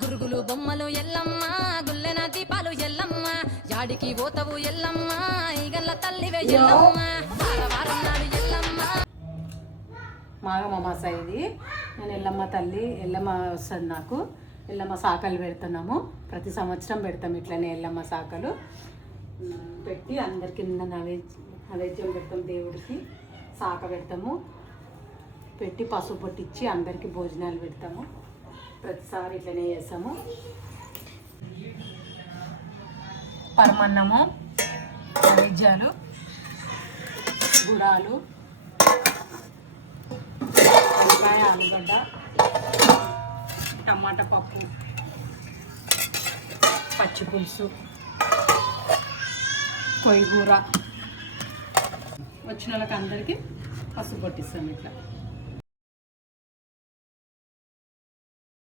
గురుగులు బొమ్మలు ఎల్లమ్మ గుల్లెన దీపాలు ఎల్లమ్మ యాడికి పోతవు ఎల్లమ్మ ఈగల్ల తల్లివే ఎల్లమ్మ వారం నాడు ఎల్లమ్మ. మాఘమాస ఇది. నేను ఎల్లమ్మ తల్లి ఎల్లమ్మ వస్తుంది నాకు. ఎల్లమ్మ శాఖలు పెడుతున్నాము. ప్రతి సంవత్సరం పెడతాం ఇట్లనే ఎల్లమ్మ శాఖలు పెట్టి అందరికి నైవేద్యం పెడతాం. దేవుడికి శాఖ పెడతాము పెట్టి పసుపు పొట్టించి అందరికీ భోజనాలు పెడతాము. ప్రతిసారి ఇట్లనే చేస్తాము. పరమన్నము, నైవేద్యాలు, గుడాలు, వంకాయ, ఆలుగడ్డ, టమాటా పప్పు, పచ్చి పులుసు, కొయ్యగూర. వచ్చిన వాళ్ళకి అందరికీ పసుపు పొట్టిస్తాం ఇట్లా.